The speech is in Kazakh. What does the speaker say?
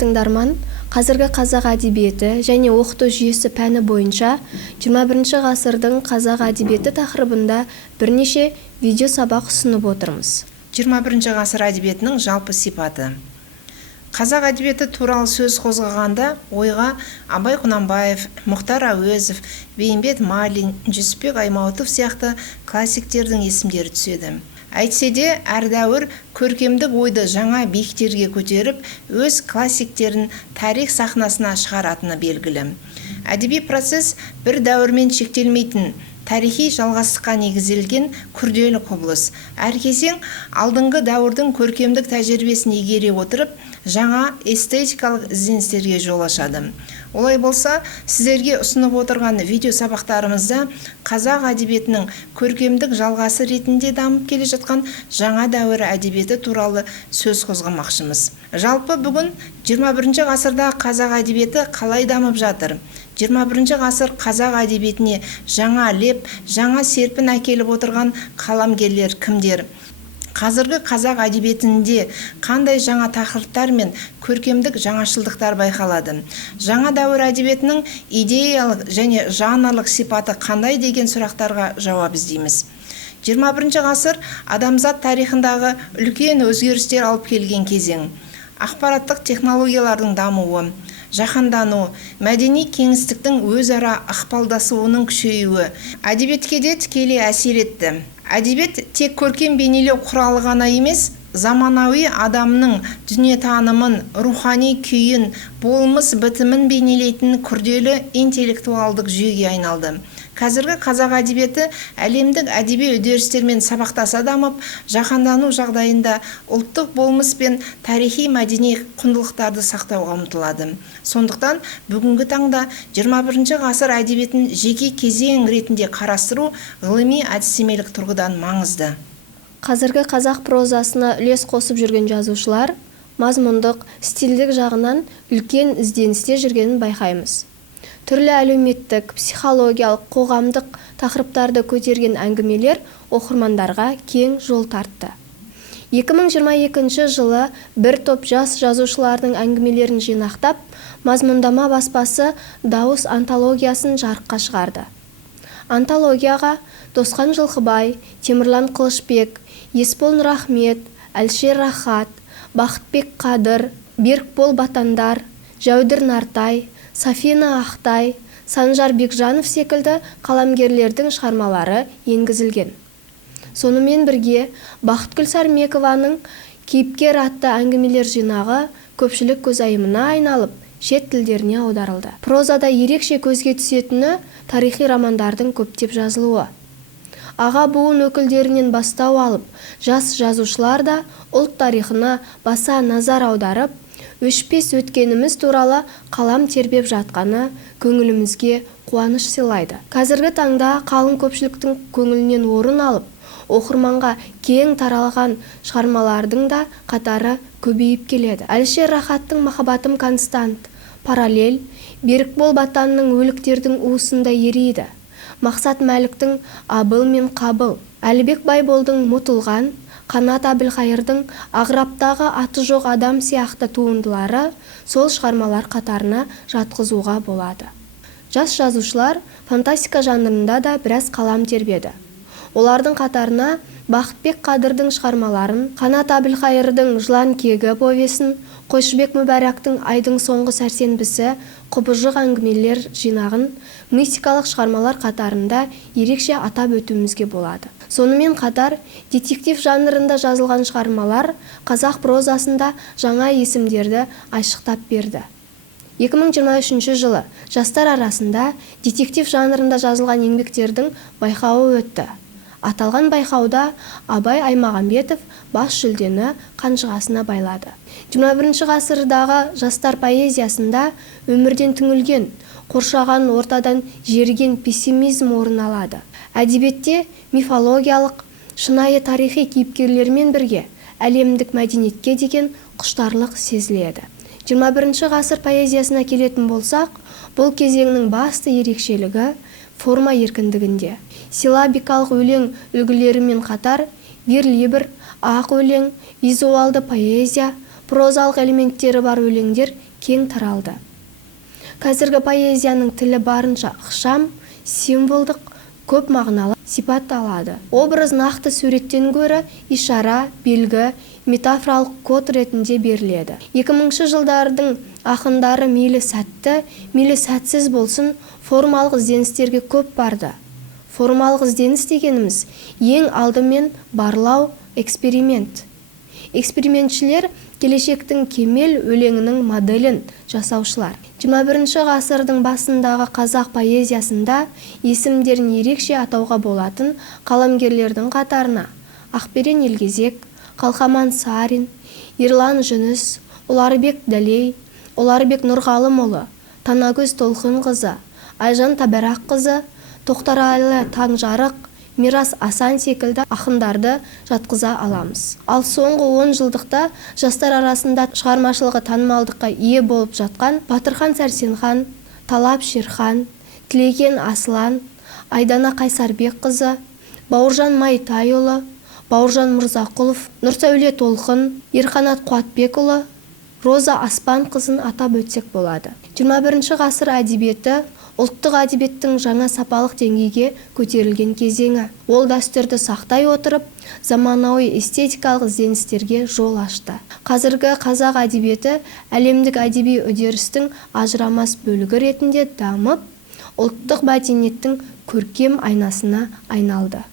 тыңдарман, қазіргі қазақ әдебиеті және оқыту жүйесі пәні бойынша 21 ғасырдың қазақ әдебиеті тақырыбында бірнеше видео сабақ ұсынып отырмыз. 21 ғасыр әдебиетінің жалпы сипаты. Қазақ әдебиеті туралы сөз қозғағанда ойға Абай Құнанбаев, Мұхтар Әуезов, Бейімбет Майлин, Жүсіпбек Аймауытов сияқты классиктердің есімдері түседі. Әйтсе де, әр дәуір көркемдік ойды жаңа биіктерге көтеріп, өз классиктерін тарих сахнасына шығаратыны белгілі. Әдеби процесс бір дәуірмен шектелмейтін, тарихи жалғастыққа негізделген күрделі құбылыс. Әр кезең алдыңғы дәуірдің көркемдік тәжірибесін игере отырып, жаңа эстетикалық ізденістерге жол ашады. Олай болса, сіздерге ұсынып отырған видео сабақтарымызда қазақ әдебиетінің көркемдік жалғасы ретінде дамып келе жатқан жаңа дәуір әдебиеті туралы сөз қозғамақшымыз. Жалпы бүгін 21 ғасырда қазақ әдебиеті қалай дамып жатыр? 21 ғасыр қазақ әдебиетіне жаңа леп, жаңа серпін әкеліп отырған қаламгерлер кімдер? Қазіргі қазақ әдебиетінде қандай жаңа тақырыптар мен көркемдік жаңашылдықтар байқалады? Жаңа дәуір әдебиетінің идеялық және жанрлық сипаты қандай деген сұрақтарға жауап іздейміз. 21 ғасыр адамзат тарихындағы үлкен өзгерістер алып келген кезең. Ақпараттық технологиялардың дамуы, жаһандану, мәдени кеңістіктің өзара ықпалдасуының күшеюі әдебиетке де тікелей әсер етті. Әдебиет тек көркем бейнелеу құралы ғана емес, заманауи адамның дүниетанымын, рухани күйін, болмыс бітімін бейнелейтін күрделі интеллектуалдық жүйеге айналды. Қазіргі қазақ әдебиеті әлемдік әдеби үдерістермен сабақтаса дамып, жаһандану жағдайында ұлттық болмыс пен тарихи мәдени құндылықтарды сақтауға ұмтылады. Сондықтан бүгінгі таңда 21 ғасыр әдебиетін жеке кезең ретінде қарастыру ғылыми әдістемелік тұрғыдан маңызды. Қазіргі қазақ прозасына үлес қосып жүрген жазушылар мазмұндық, стильдік жағынан үлкен ізденісте жүргенін байқаймыз. Түрлі әлеуметтік, психологиялық, қоғамдық тақырыптарды көтерген әңгімелер оқырмандарға кең жол тартты. 2022 жылы бір топ жас жазушылардың әңгімелерін жинақтап, мазмұндама баспасы «Дауыс» антологиясын жарыққа шығарды. Антологияға Досқан Жылқыбай, Темірлан Қылышбек, Есбол Нұрахмет, Әлшер Рахат, Бақытбек Қадыр, Берікбол Батандар, Жәудір Нартай, Сафина Ақтай, Санжар Бекжанов секілді қаламгерлердің шығармалары енгізілген. Сонымен бірге Бақытгүл Сармекованың «Кейіпкер» атты әңгімелер жинағы көпшілік көзайымына айналып, шет тілдеріне аударылды. Прозада ерекше көзге түсетіні тарихи романдардың көптеп жазылуы. Аға буын өкілдерінен бастау алып, жас жазушылар да ұлт тарихына баса назар аударып, өшпес өткеніміз туралы қалам тербеп жатқаны көңілімізге қуаныш сыйлайды. Қазіргі таңда қалың көпшіліктің көңілінен орын алып, оқырманға кең таралған шығармалардың да қатары көбейіп келеді. Әлшер Рахаттың «Махаббатым констант», «Параллель», Берікбол Батанның «Өліктердің уысында ериді», Мақсат Мәліктің «Абыл мен Қабыл», Әлібек Байболдың «Мұтылған», Қанат Әбілқайырдың «Ағраптағы аты жоқ адам» сияқты туындылары сол шығармалар қатарына жатқызуға болады. Жас жазушылар фантастика жанрында да біраз қалам тербеді. Олардың қатарына Бақытбек Қадырдың шығармаларын, Қанат Әбілқайырдың «Жылан кегі» повесін, Қойшыбек Мүбәрактың «Айдың соңғы сәрсенбісі», Құбыжық әңгімелер жинағын мистикалық шығармалар қатарында ерекше атап өтуімізге болады. Сонымен қатар, детектив жанрында жазылған шығармалар қазақ прозасында жаңа есімдерді айшықтап берді. 2023 жылы жастар арасында детектив жанрында жазылған еңбектердің байқауы өтті. Аталған байқауда Абай Аймағамбетов бас жүлдені қанжығасына байлады. 21 ғасырдағы жастар поэзиясында өмірден түңілген, қоршаған ортадан жерген пессимизм орын алады. Әдебиетте мифологиялық, шынайы тарихи кейіпкерлермен бірге әлемдік мәдениетке деген құштарлық сезіледі. 21 ғасыр поэзиясына келетін болсақ, бұл кезеңнің басты ерекшелігі форма еркіндігінде. Силлабикалық өлең үлгілерімен қатар верлибр, ақ өлең, визуалды поэзия, прозалық элементтері бар өлеңдер кең таралды. Қазіргі поэзияның тілі барынша ықшам, символдық, көп мағыналы сипат алады. Образ нақты суреттен гөрі ишара, белгі, метафоралық код ретінде беріледі. 2000 жылдардың ақындары мейлі сәтті, мейлі сәтсіз болсын, формалық ізденістерге көп барды. Формалық ізденіс дегеніміз ең алдымен барлау, эксперимент. Экспериментшілер келешектің кемел өлеңінің моделін жасаушылар. 21 ғасырдың басындағы қазақ поэзиясында есімдерін ерекше атауға болатын қаламгерлердің қатарына Ақберен Елгезек, Қалқаман Сарин, Ерлан Жүніс, Ұларбек Дәлей, Ұларбек Нұрғалымұлы, Танагөз Толқынқызы, Айжан Табараққызы, Тоқтарәлі Таңжарық, Мирас Асан секілді ақындарды жатқыза аламыз. Ал соңғы 10 жылдықта жастар арасында шығармашылығы танымалдыққа ие болып жатқан Батырхан Сәрсенхан, Талап Шерхан, Тілеген Аслан, Айдана Қайсарбекқызы, Бауыржан Майтайұлы, Бауыржан Мырзақұлов, Нұрсәуле Толқын, Ерқанат Қуатбекұлы, Роза Аспанқызын атап өтсек болады. 21 ғасыр әдебиеті ұлттық әдебиеттің жаңа сапалық деңгейге көтерілген кезеңі. Ол дәстүрді сақтай отырып, заманауи эстетикалық ізденістерге жол ашты. Қазіргі қазақ әдебиеті әлемдік әдеби үдерістің ажырамас бөлігі ретінде дамып, ұлттық мәдениеттің көркем айнасына айналды.